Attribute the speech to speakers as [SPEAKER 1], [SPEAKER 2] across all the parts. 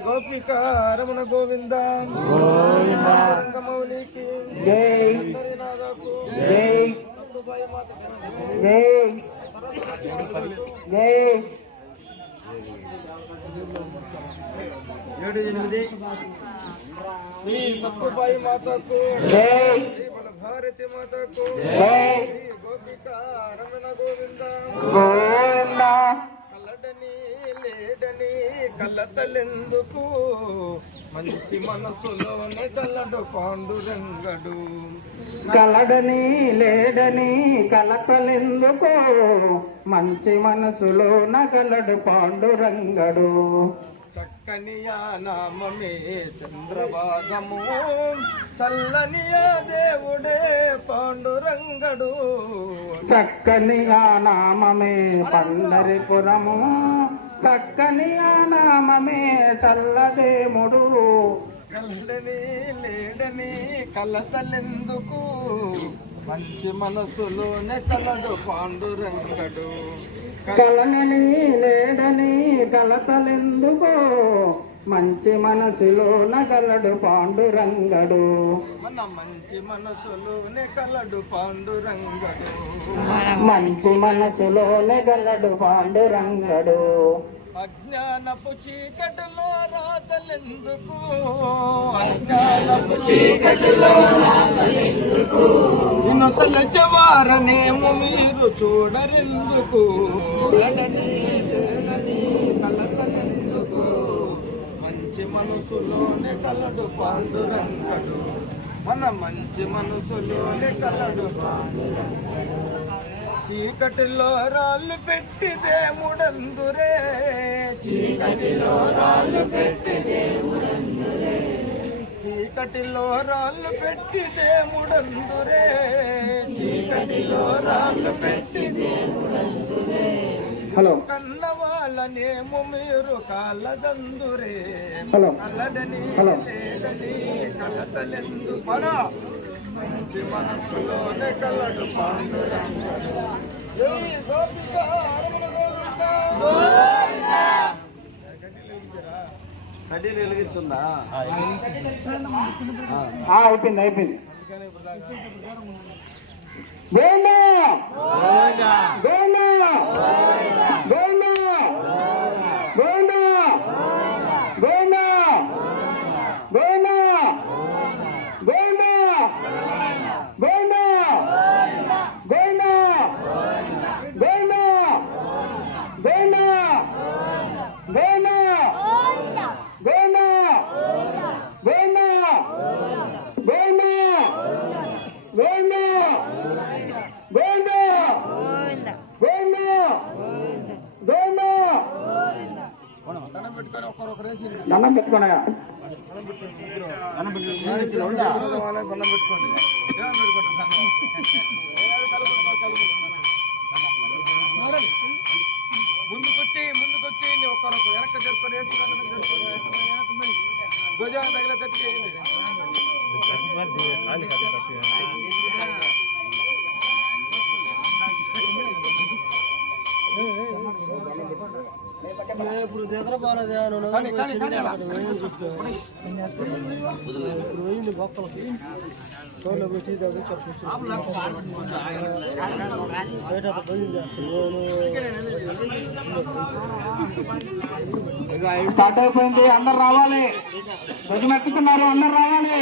[SPEAKER 1] గోపికారమణ గోవింద.
[SPEAKER 2] గోవిందమౌళికి
[SPEAKER 1] ఏడు ఎనిమిది. శ్రీ భక్తుబాయి మాతకు. భారతి మాతకు. శ్రీ గోపిక రమణ గోవింద.
[SPEAKER 2] గోవింద.
[SPEAKER 1] కలతలెందుకు? మంచి మనసులోనే కలడు పాండురంగడు.
[SPEAKER 2] కలడని లేడని కలకలెందుకు మంచి మనసులో నగలడు పాండురంగడు.
[SPEAKER 1] చక్కని ఆ నామమే చంద్రభాగము. చల్లని ఆ దేవుడే పాండురంగడు.
[SPEAKER 2] చక్కని ఆ నామమే పండరిపురము. చక్కని ఆ నామమే చల్లదేముడు
[SPEAKER 1] కలడని లేడని కలతలెందుకు? మంచి మనసులోనే కలడు పాండురంగడు.
[SPEAKER 2] కలనని లేడని కలతలెందుకు? మంచి మనసులో నగలడు పాండురంగడు.
[SPEAKER 1] మన మంచి మనసులోనే కలడు పాండురంగడు.
[SPEAKER 2] మంచి మనసులోనే గలడు పాండురంగడు.
[SPEAKER 1] అజ్ఞానపు చీకటిలో రాతలెందుకు? అజ్ఞానపు చీకటిలో నిన్ను తలచవారనేమో మీరు చూడరెందుకు ఎడని లేడని కలతలెందుకు మంచి మనసులోనే కలడు పాండురంగడు. మన మంచి మనసులోనే కలడు చీకటిలో రాళ్ళు పెట్టి దేముడందురే చీకటిలో రాళ్ళు పెట్టి దేముడందురే చీకటిలో రాళ్ళు పెట్టి దేముడందురే చీకటిలో రాళ్ళు పెట్టి దేముడందురే
[SPEAKER 2] హలో.
[SPEAKER 1] కన్న వాళ్ళనేమో మీరు కాలదందురే
[SPEAKER 2] హలో. హలో.
[SPEAKER 1] లేడని కలతలెందు పడా. మంచి మనసులోనే కలడు గోవింద కడ్డీలు వెలిగించుందా?
[SPEAKER 2] ఆ, అయిపోయింది అయిపోయింది. Goma! Goma! Goma!
[SPEAKER 1] దండం పెట్టుకోనయా ముందుకొచ్చి ముందుకొచ్చి ఒకరొక వెనక జరుపుకొని గజాన్ని తగిలే తట్టి ఇప్పుడు నిద్రపోలేదు గొప్పలకి సోలో
[SPEAKER 2] స్టార్ట్ అయిపోయింది అందరు రావాలి. గజమెక్కుతున్నారు అందరు రావాలి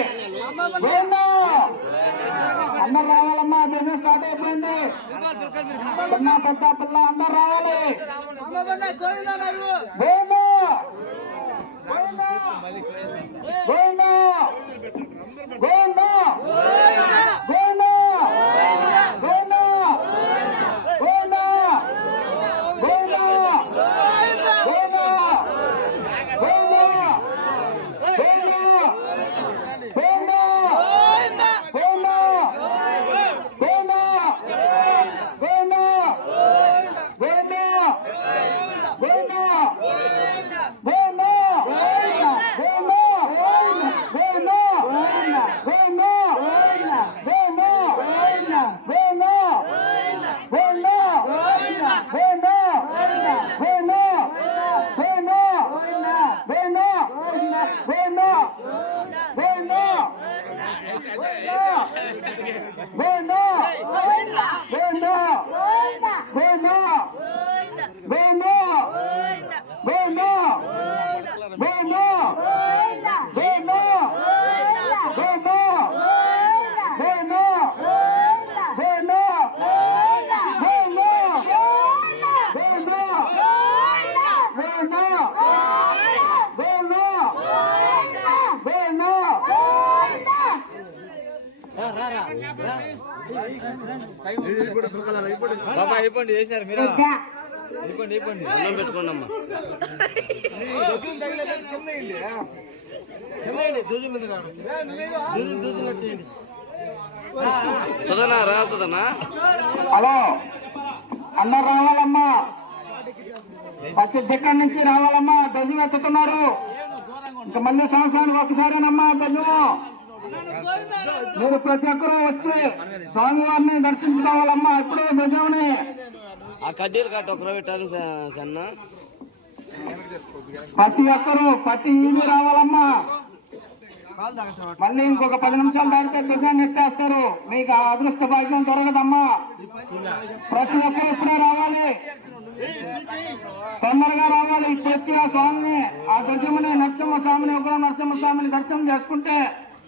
[SPEAKER 2] అందరు రావాలమ్మా బిజినెస్ స్టార్ట్ అయిపోయింది చిన్న పెద్ద పిల్ల అందరు రావాలి గోవిందా! గోవిందా! గోవిందా! గోవిందా! గోవిందా! ¡Ven, no!
[SPEAKER 3] బాబా అయిపోండి చేసినారు మీరు? అయిపోండి అయిపోండి అన్నం పెట్టుకోండి అమ్మా. సుధనా రా సుధనా.
[SPEAKER 2] హలో. రావాలమ్మా. ప్రతి దగ్గర నుంచి రావాలమ్మా? ధ్వజం ఎత్తుతున్నారు. ఇంకా మళ్ళీ సంవత్సరానికి ఒకసారేనమ్మా ధ్వజము. మీరు ప్రతి ఒక్కరూ వచ్చి స్వామివారిని దర్శించుకోవాలమ్మా ఇప్పుడే ధ్వజంని
[SPEAKER 3] ఆ కడ్డీలు కట్ట ఒకరో పెట్టాలి సన్న.
[SPEAKER 2] ప్రతి ఒక్కరూ ప్రతి ఈది రావాలమ్మా. మళ్ళీ ఇంకొక పది నిమిషాలు దాటితే ధ్వజాన్ని ఎత్తేస్తారు. మీకు ఆ అదృష్ట భాగ్యం దొరకదమ్మా. ప్రతి ఒక్కరు ఇప్పుడే రావాలి. తొందరగా రావాలి. పూర్తిగా స్వామిని ఆ ధ్వజముని నరసింహ స్వామిని ఉగ్ర నరసింహ స్వామిని దర్శనం చేసుకుంటే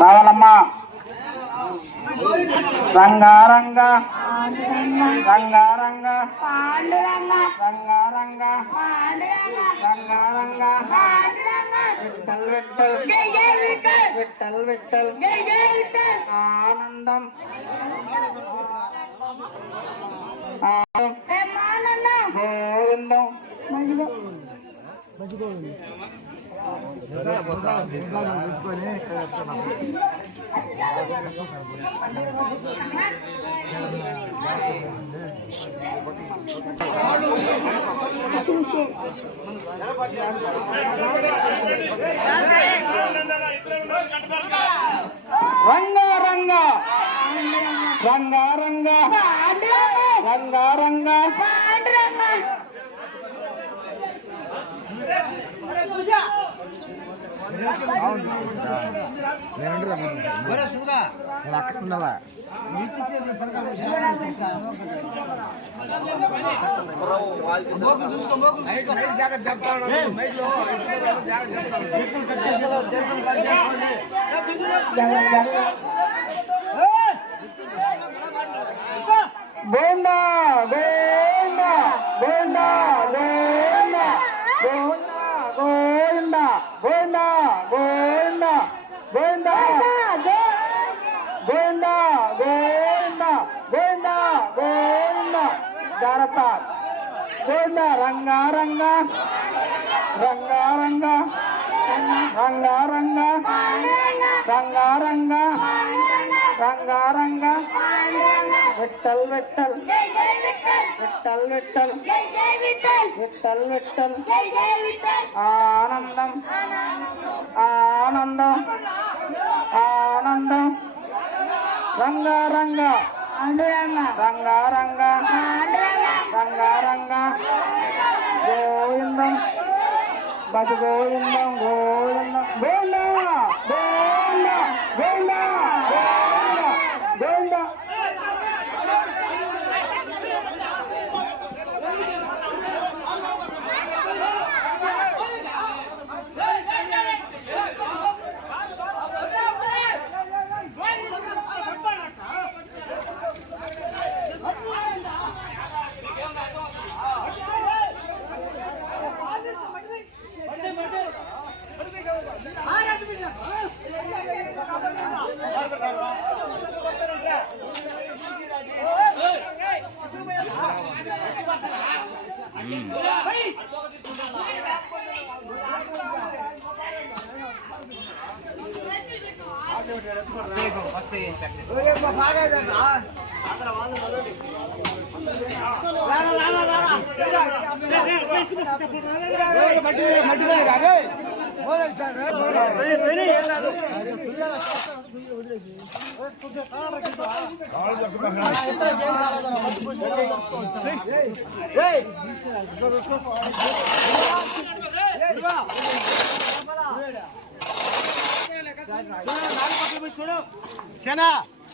[SPEAKER 2] రావాలమ్మా రంగారంగ. రంగారంగ. రంగారంగ. రంగారంగ విట్టల్ విట్టల్ విట్టల్ విట్టల్ ఆనందం. ఆనందం గోవిందం. రంగ రంగ. రంగ రంగ. రంగ రంగ.
[SPEAKER 3] అవును తీసుకొచ్చిరా నేనంటే
[SPEAKER 2] తప్ప నేను అక్కడ ఉండాలా జాగ్రత్త చెప్తాను జాగ్రత్త చెప్తాను గోండా రంగా రంగా. రంగా రంగా. రంగా రంగా. రంగా రంగా. రంగా రంగా. విట్టల్ విట్టల్ విట్టల్ విట్టల్ విట్టల్ విట్టల్ ఆనందం. ఆనందం. ఆనందం. రంగ. రంగ రంగ రంగ రంగ గోవిందం. గోవిందం గోవిందం గోవింద. గోవింద
[SPEAKER 3] Jenna!